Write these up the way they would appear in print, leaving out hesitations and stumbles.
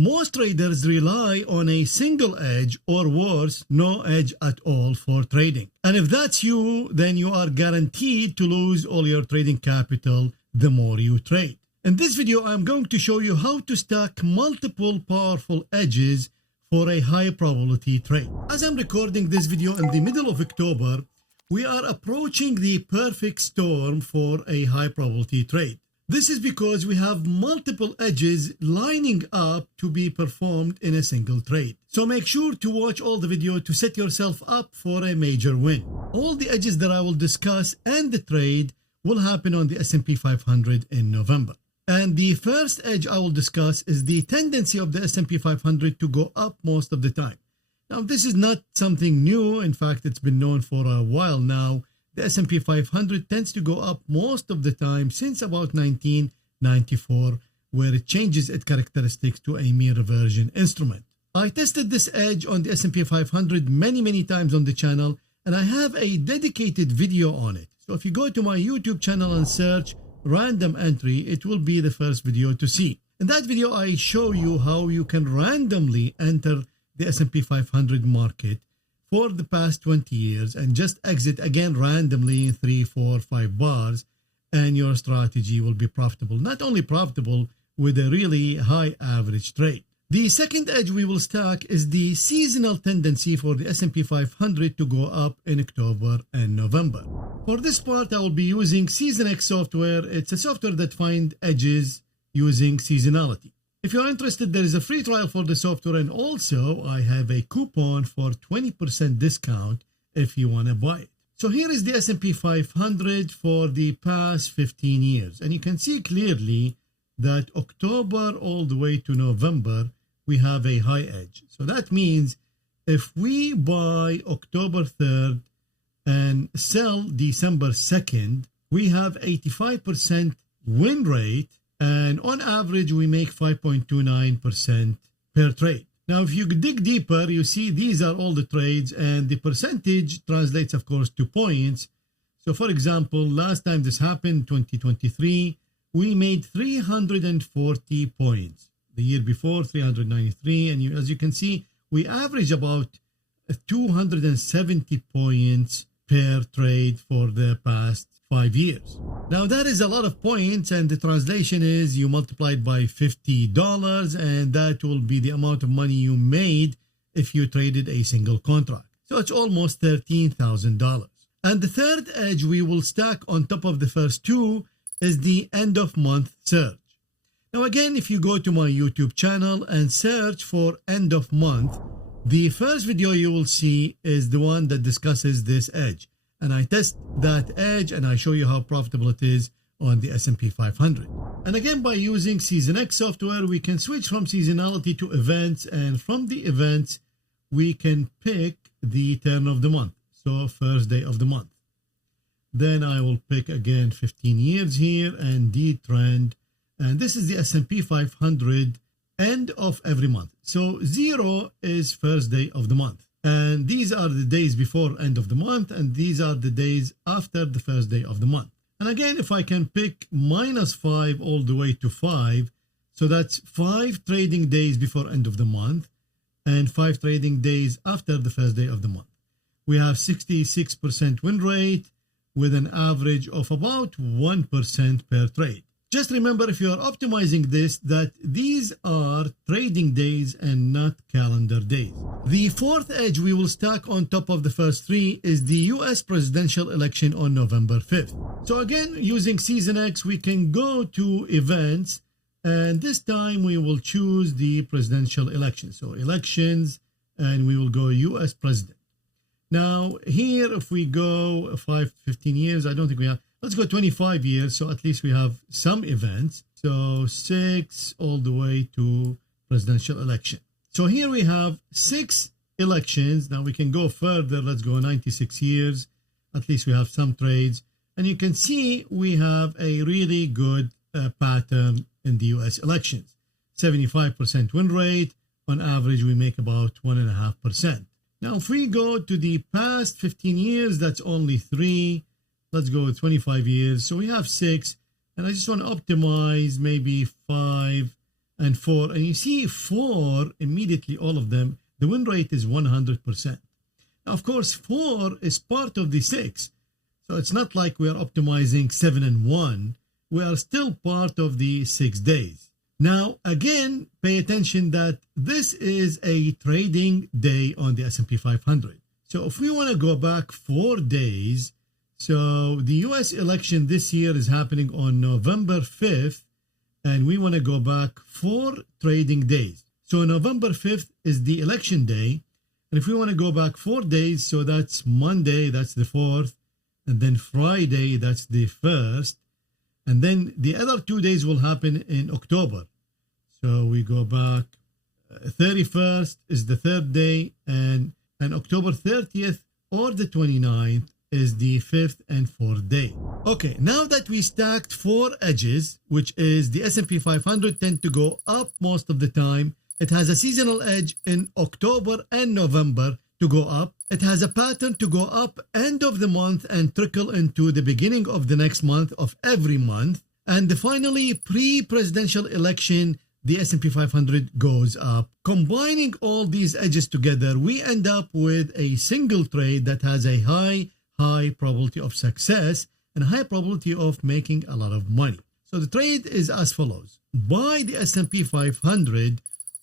Most traders rely on a single edge or worse, no edge at all for trading. And if that's you, then you are guaranteed to lose all your trading capital the more you trade. In this video, I'm going to show you how to stack multiple powerful edges for a high probability trade. As I'm recording this video in the middle of October, we are approaching the perfect storm for a high probability trade. This is because we have multiple edges lining up to be performed in a single trade. So make sure to watch all the video to set yourself up for a major win. All the edges that I will discuss and the trade will happen on the S&P 500 in November. And the first edge I will discuss is the tendency of the S&P 500 to go up most of the time. Now, this is not something new. In fact, it's been known for a while now. The S&P 500 tends to go up most of the time since about 1994, where it changes its characteristics to a mean reversion instrument. I tested this edge on the S&P 500 many times on the channel, and I have a dedicated video on it. So if you go to my YouTube channel and search random entry, it will be the first video to see. In that video, I show you how you can randomly enter the S&P 500 market for the past 20 years and just exit again randomly in 3, 4, 5 bars, and your strategy will be profitable. Not only profitable, with a really high average trade. The second edge we will stack is the seasonal tendency for the S&P 500 to go up in October and November. For this part, I will be using SeasonX software. It's a software that finds edges using seasonality. If you're interested, there is a free trial for the software, and also I have a coupon for 20% discount if you want to buy it. So here is the S&P 500 for the past 15 years. And you can see clearly that October all the way to November, we have a high edge. So that means if we buy October 3rd and sell December 2nd, we have 85% win rate. And on average, we make 5.29% per trade. Now, if you dig deeper, you see these are all the trades, and the percentage translates, of course, to points. So, for example, last time this happened, 2023, we made 340 points. The year before, 393. And as you can see, we average about 270 points per trade for the past 5 years. Now that is a lot of points, and the translation is you multiply it by $50, and that will be the amount of money you made if you traded a single contract. So it's almost $13,000. And the third edge we will stack on top of the first two is the end of month surge. Now again, if you go to my YouTube channel and search for end of month, the first video you will see is the one that discusses this edge. And I test that edge and I show you how profitable it is on the S&P 500. And again, by using SeasonX software, we can switch from seasonality to events. And from the events, we can pick the turn of the month. So first day of the month. Then I will pick again 15 years here and the trend. And this is the S&P 500 end of every month. So 0 is first day of the month. And these are the days before end of the month, and these are the days after the first day of the month. And again, if I can pick -5 all the way to 5, so that's 5 trading days before end of the month and 5 trading days after the first day of the month. We have 66% win rate with an average of about 1% per trade. Just remember, if you are optimizing this, that these are trading days and not calendar days. The fourth edge we will stack on top of the first three is the US presidential election on November 5th. So again, using SeasonX, we can go to events, and this time we will choose the presidential election. So elections, and we will go US president. Now here, if we go 15 years, I don't think we have. Let's go 25 years, so at least we have some events. So 6 all the way to presidential election. So here we have 6 elections. Now we can go further. Let's go 96 years. At least we have some trades. And you can see we have a really good pattern in the US elections. 75% win rate. On average, we make about 1.5%. Now, if we go to the past 15 years, that's only 3. Let's go with 25 years. So we have 6, and I just want to optimize maybe 5 and 4. And you see 4, immediately all of them, the win rate is 100%. Now, of course, 4 is part of the 6. So it's not like we are optimizing 7 and 1. We are still part of the 6 days. Now, again, pay attention that this is a trading day on the S&P 500. So if we want to go back 4 days, so the US election this year is happening on November 5th, and we want to go back 4 trading days. So November 5th is the election day. And if we want to go back 4 days, so that's Monday, that's the 4th, and then Friday, that's the 1st. And then the other 2 days will happen in October. So we go back, 31st is the 3rd day, and October 30th or the 29th is the 5th and 4th day. Okay, now that we stacked 4 edges, which is the S&P 500 tend to go up most of the time. It has a seasonal edge in October and November to go up. It has a pattern to go up end of the month and trickle into the beginning of the next month of every month. And finally, pre-presidential election, the S&P 500 goes up. Combining all these edges together, we end up with a single trade that has a high probability of success and a high probability of making a lot of money. So the trade is as follows. Buy the S&P 500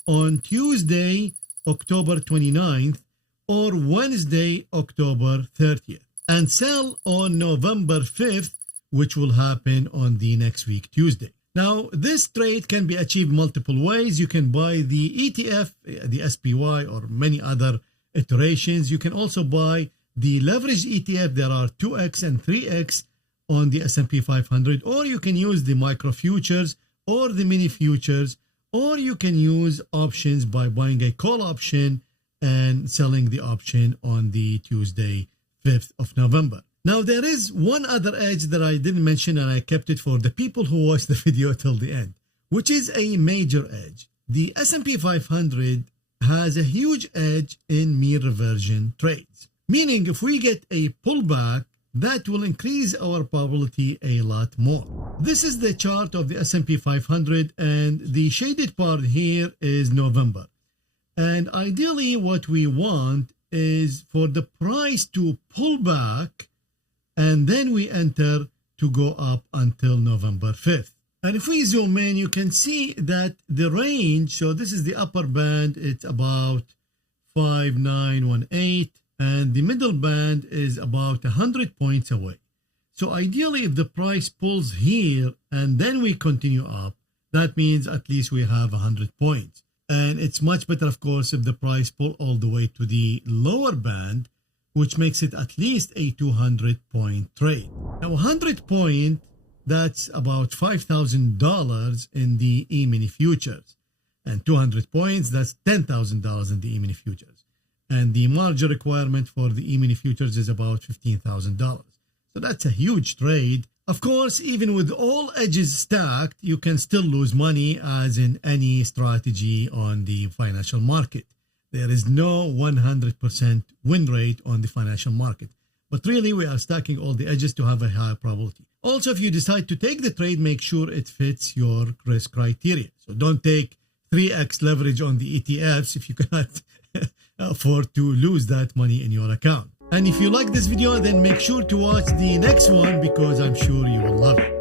on Tuesday, October 29th, or Wednesday, October 30th, and sell on November 5th, which will happen on the next week, Tuesday. Now, this trade can be achieved multiple ways. You can buy the ETF, the SPY, or many other iterations. You can also buy the leveraged ETF. There are 2x and 3x on the S&P 500, or you can use the micro futures or the mini futures, or you can use options by buying a call option and selling the option on the Tuesday, 5th of November. Now, there is one other edge that I didn't mention, and I kept it for the people who watch the video till the end, which is a major edge. The S&P 500 has a huge edge in mean reversion trades, meaning if we get a pullback, that will increase our probability a lot more. This is the chart of the S&P 500, and the shaded part here is November. And ideally, what we want is for the price to pull back, and then we enter to go up until November 5th. And if we zoom in, you can see that the range, so this is the upper band, it's about 5918. And the middle band is about 100 points away. So ideally, if the price pulls here and then we continue up, that means at least we have 100 points. And it's much better, of course, if the price pull all the way to the lower band, which makes it at least a 200-point trade. Now, 100 point, that's about $5,000 in the E-mini futures. And 200 points, that's $10,000 in the E-mini futures. And the margin requirement for the E-mini futures is about $15,000. So that's a huge trade. Of course, even with all edges stacked, you can still lose money as in any strategy on the financial market. There is no 100% win rate on the financial market. But really, we are stacking all the edges to have a higher probability. Also, if you decide to take the trade, make sure it fits your risk criteria. So don't take 3x leverage on the ETFs if you cannot afford to lose that money in your account. And if you like this video, then make sure to watch the next one because I'm sure you will love it.